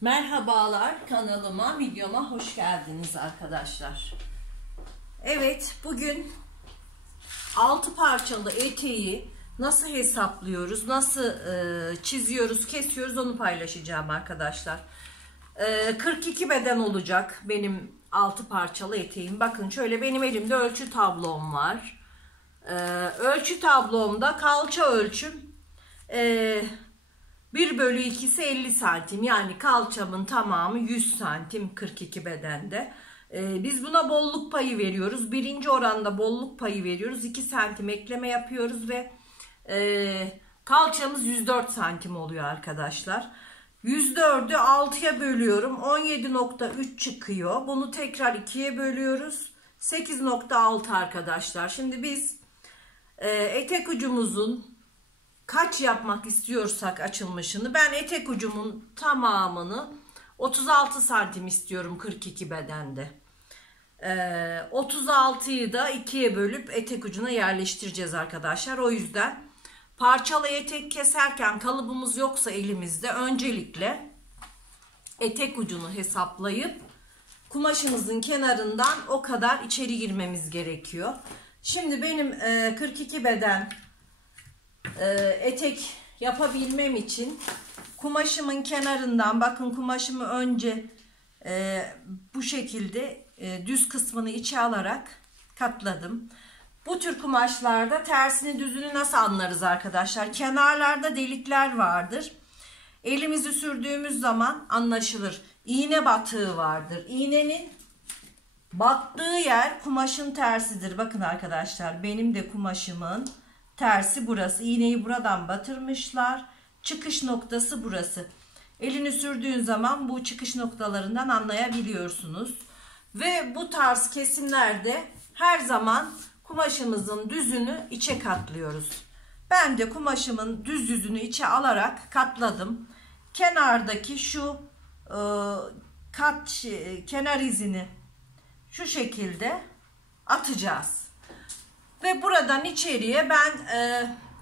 Merhabalar, kanalıma, videoma hoş geldiniz arkadaşlar. Evet, bugün 6 parçalı eteği nasıl hesaplıyoruz, nasıl çiziyoruz, kesiyoruz onu paylaşacağım arkadaşlar. 42 beden olacak benim 6 parçalı eteğim. Bakın şöyle benim elimde ölçü tablom var. Ölçü tablomda kalça ölçüm 1/2'si 50 santim, yani kalçamın tamamı 100 santim 42 bedende. Biz buna bolluk payı veriyoruz. Birinci oranda bolluk payı veriyoruz. 2 santim ekleme yapıyoruz ve kalçamız 104 santim oluyor arkadaşlar. 104'ü 6'ya bölüyorum. 17,3 çıkıyor. Bunu tekrar 2'ye bölüyoruz. 8,6 arkadaşlar. Şimdi biz etek ucumuzun kaç yapmak istiyorsak açılmışını, ben etek ucumun tamamını 36 santim istiyorum 42 bedende. 36'yı da 2'ye bölüp etek ucuna yerleştireceğiz arkadaşlar. O yüzden parçalı etek keserken kalıbımız yoksa elimizde öncelikle etek ucunu hesaplayıp kumaşımızın kenarından o kadar içeri girmemiz gerekiyor. Şimdi benim 42 beden etek yapabilmem için kumaşımın kenarından, bakın kumaşımı önce bu şekilde düz kısmını içe alarak katladım. Bu tür kumaşlarda tersini düzünü nasıl anlarız arkadaşlar? Kenarlarda delikler vardır. Elimizi sürdüğümüz zaman anlaşılır. İğne batığı vardır. İğnenin battığı yer kumaşın tersidir. Bakın arkadaşlar, benim de kumaşımın tersi burası. İğneyi buradan batırmışlar. Çıkış noktası burası. Elini sürdüğün zaman bu çıkış noktalarından anlayabiliyorsunuz. Ve bu tarz kesimlerde her zaman kumaşımızın düzünü içe katlıyoruz. Ben de kumaşımın düz yüzünü içe alarak katladım. Kenardaki şu kenar izini şu şekilde atacağız. Ve buradan içeriye ben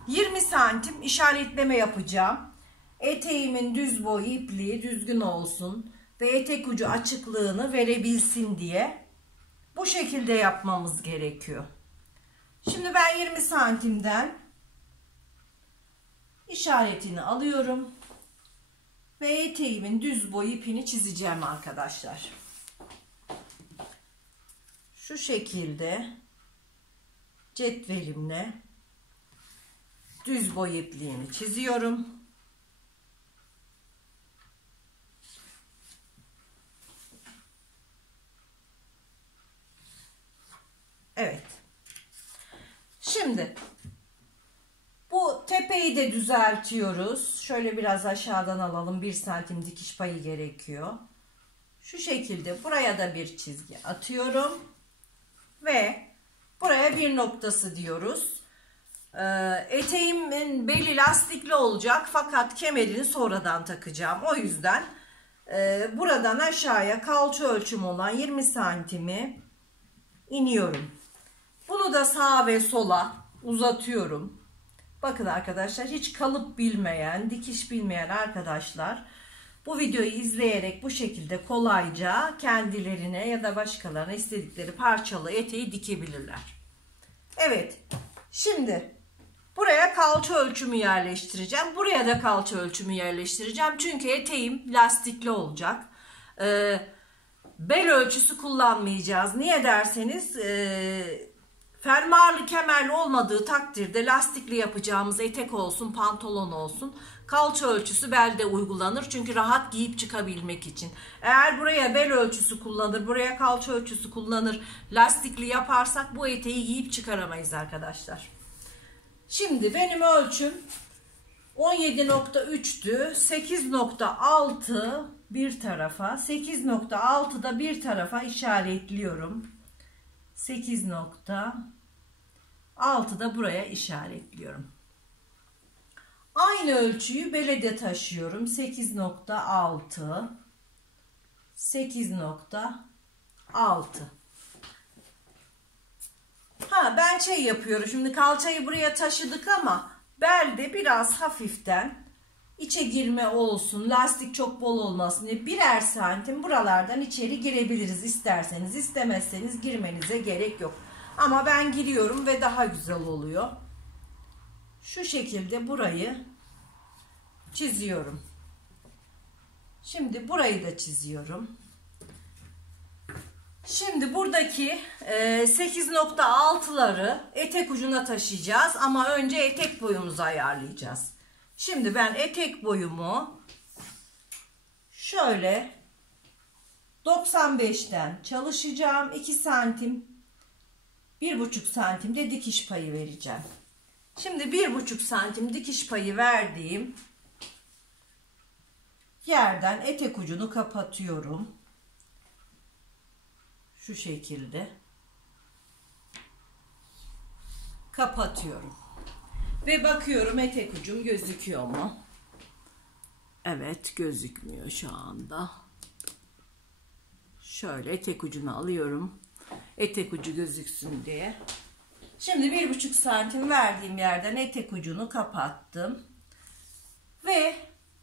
20 santim işaretleme yapacağım. Eteğimin düz boyu ipliği düzgün olsun ve etek ucu açıklığını verebilsin diye bu şekilde yapmamız gerekiyor. Şimdi ben 20 santimden işaretini alıyorum ve eteğimin düz boyu ipini çizeceğim arkadaşlar. Şu şekilde cetvelimle düz boy ipliğini çiziyorum. Evet. Şimdi bu tepeyi de düzeltiyoruz. Şöyle biraz aşağıdan alalım. 1 santim dikiş payı gerekiyor. Şu şekilde buraya da bir çizgi atıyorum ve buraya bir noktası diyoruz. Eteğimin beli lastikli olacak fakat kemerini sonradan takacağım. O yüzden buradan aşağıya kalça ölçüm olan 20 santimi iniyorum. Bunu da sağa ve sola uzatıyorum. Bakın arkadaşlar, hiç kalıp bilmeyen, dikiş bilmeyen arkadaşlar bu videoyu izleyerek bu şekilde kolayca kendilerine ya da başkalarına istedikleri parçalı eteği dikebilirler. Evet. Şimdi buraya kalça ölçümü yerleştireceğim. Buraya da kalça ölçümü yerleştireceğim. Çünkü eteğim lastikli olacak. Bel ölçüsü kullanmayacağız. Niye derseniz fermuarlı kemerli olmadığı takdirde lastikli yapacağımız etek olsun, pantolon olsun, kalça ölçüsü belde uygulanır. Çünkü rahat giyip çıkabilmek için. Eğer buraya bel ölçüsü kullanır, buraya kalça ölçüsü kullanır, lastikli yaparsak bu eteği giyip çıkaramayız arkadaşlar. Şimdi benim ölçüm 17,3'tü. 8,6 bir tarafa, 8,6 da bir tarafa işaretliyorum. 8,6 da buraya işaretliyorum. Aynı ölçüyü bele de taşıyorum. 8,6, 8,6. Ben yapıyorum. Şimdi kalçayı buraya taşıdık ama belde biraz hafiften içe girme olsun, lastik çok bol olmasın diye birer santim buralardan içeri girebiliriz isterseniz. İstemezseniz girmenize gerek yok. Ama ben giriyorum ve daha güzel oluyor. Şu şekilde burayı çiziyorum. Şimdi burayı da çiziyorum. Şimdi buradaki 8.6'ları etek ucuna taşıyacağız ama önce etek boyumuzu ayarlayacağız. Şimdi ben etek boyumu şöyle 95'ten çalışacağım. 2 santim, 1,5 santim de dikiş payı vereceğim. Şimdi 1,5 santim dikiş payı verdiğim yerden etek ucunu kapatıyorum. Şu şekilde kapatıyorum. Ve bakıyorum etek ucum gözüküyor mu? Evet, gözükmüyor şu anda. Şöyle etek ucunu alıyorum. Etek ucu gözüksün diye. Şimdi 1,5 santim verdiğim yerden etek ucunu kapattım. Ve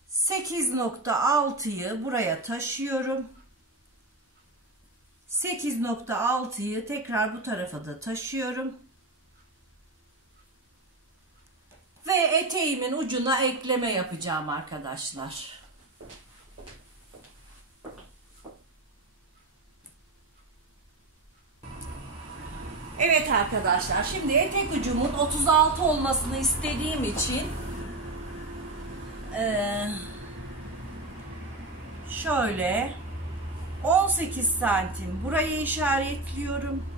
8.6'yı buraya taşıyorum. 8.6'yı tekrar bu tarafa da taşıyorum. Ve eteğimin ucuna ekleme yapacağım arkadaşlar. Evet arkadaşlar, şimdi etek ucumun 36 olmasını istediğim için şöyle 18 santim burayı işaretliyorum.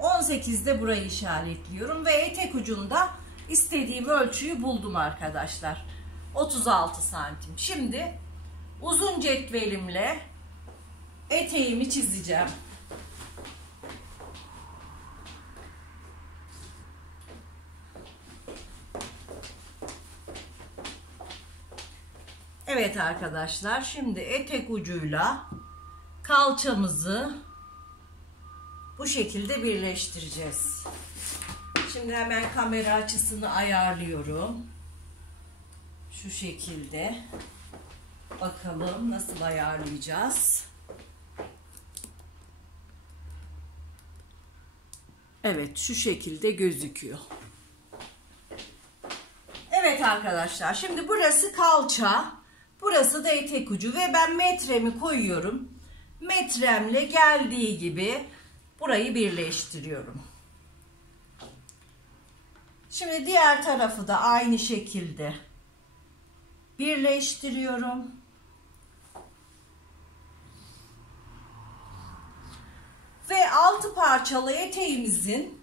18'de burayı işaretliyorum ve etek ucunda istediğim ölçüyü buldum arkadaşlar. 36 santim. Şimdi uzun cetvelimle eteğimi çizeceğim. Evet arkadaşlar, şimdi etek ucuyla kalçamızı bu şekilde birleştireceğiz. Şimdi hemen kamera açısını ayarlıyorum. Şu şekilde. Bakalım nasıl ayarlayacağız. Evet, şu şekilde gözüküyor. Evet arkadaşlar, şimdi burası kalça, burası da etek ucu ve ben metremi koyuyorum. Metremle geldiği gibi burayı birleştiriyorum. Şimdi diğer tarafı da aynı şekilde birleştiriyorum. Ve 6 parçalı eteğimizin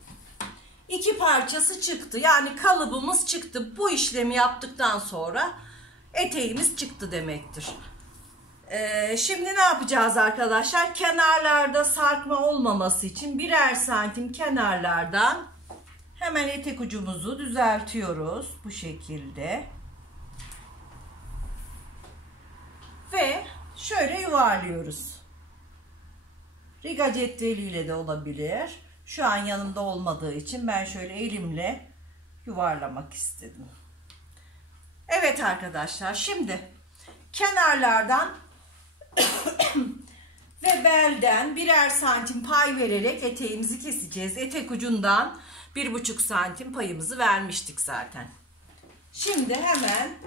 2 parçası çıktı. Yani kalıbımız çıktı. Bu işlemi yaptıktan sonra eteğimiz çıktı demektir. Şimdi ne yapacağız arkadaşlar? Kenarlarda sarkma olmaması için birer santim kenarlardan hemen etek ucumuzu düzeltiyoruz. Bu şekilde. Ve şöyle yuvarlıyoruz. Riga cetveliyle de olabilir. Şu an yanımda olmadığı için ben şöyle elimle yuvarlamak istedim. Evet arkadaşlar, şimdi kenarlardan ve belden birer santim pay vererek eteğimizi keseceğiz. Etek ucundan 1,5 santim payımızı vermiştik zaten. Şimdi hemen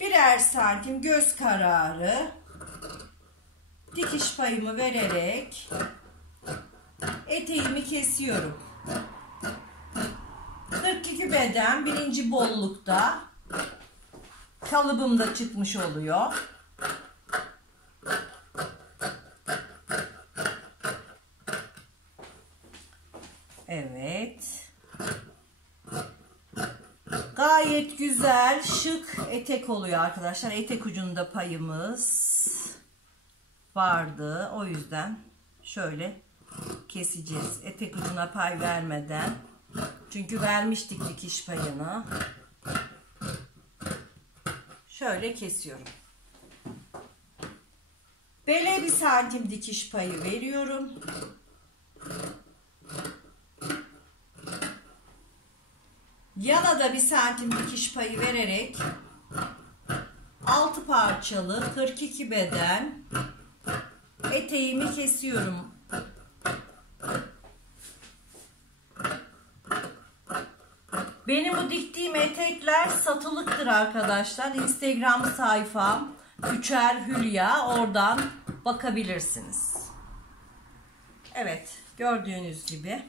birer santim göz kararı dikiş payımı vererek eteğimi kesiyorum. 42 beden birinci bollukta kalıbım da çıkmış oluyor. Evet. Gayet güzel, şık etek oluyor arkadaşlar. Etek ucunda payımız vardı. O yüzden şöyle keseceğiz. Etek ucuna pay vermeden. Çünkü vermiştik dikiş payını. Şöyle kesiyorum. Bele 1 santim dikiş payı veriyorum. Yana da 1 santim dikiş payı vererek 6 parçalı 42 beden eteğimi kesiyorum. Benim bu diktiğim etekler satılıktır arkadaşlar. Instagram sayfam Üçer Hülya, oradan bakabilirsiniz. Evet, gördüğünüz gibi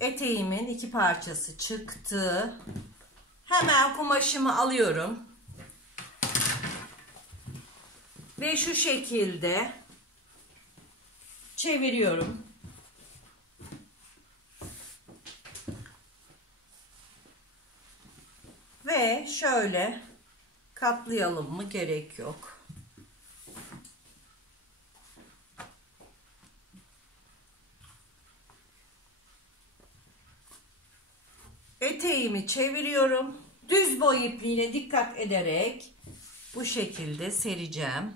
eteğimin 2 parçası çıktı. Hemen kumaşımı alıyorum ve şu şekilde çeviriyorum. Ve şöyle katlayalım mı, gerek yok. Eteğimi çeviriyorum. Düz boy ipliğine dikkat ederek bu şekilde sereceğim.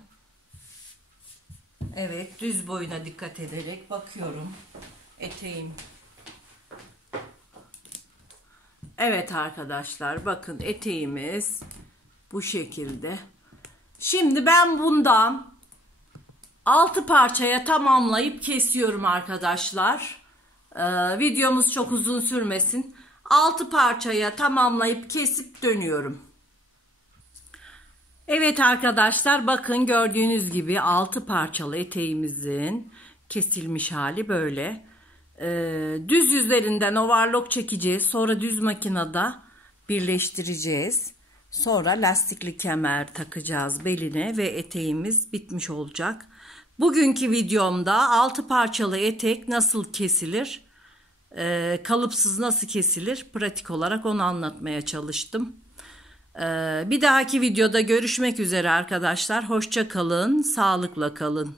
Evet, düz boyuna dikkat ederek bakıyorum eteğim. Evet arkadaşlar, bakın eteğimiz bu şekilde. Şimdi ben bundan 6 parçaya tamamlayıp kesiyorum arkadaşlar. Videomuz çok uzun sürmesin. 6 parçaya tamamlayıp kesip dönüyorum. Evet arkadaşlar, bakın gördüğünüz gibi 6 parçalı eteğimizin kesilmiş hali böyle. Düz yüzlerinden overlock çekeceğiz. Sonra düz makinede birleştireceğiz. Sonra lastikli kemer takacağız beline ve eteğimiz bitmiş olacak. Bugünkü videomda 6 parçalı etek nasıl kesilir, kalıpsız nasıl kesilir, pratik olarak onu anlatmaya çalıştım. Bir dahaki videoda görüşmek üzere arkadaşlar. Hoşça kalın, sağlıkla kalın.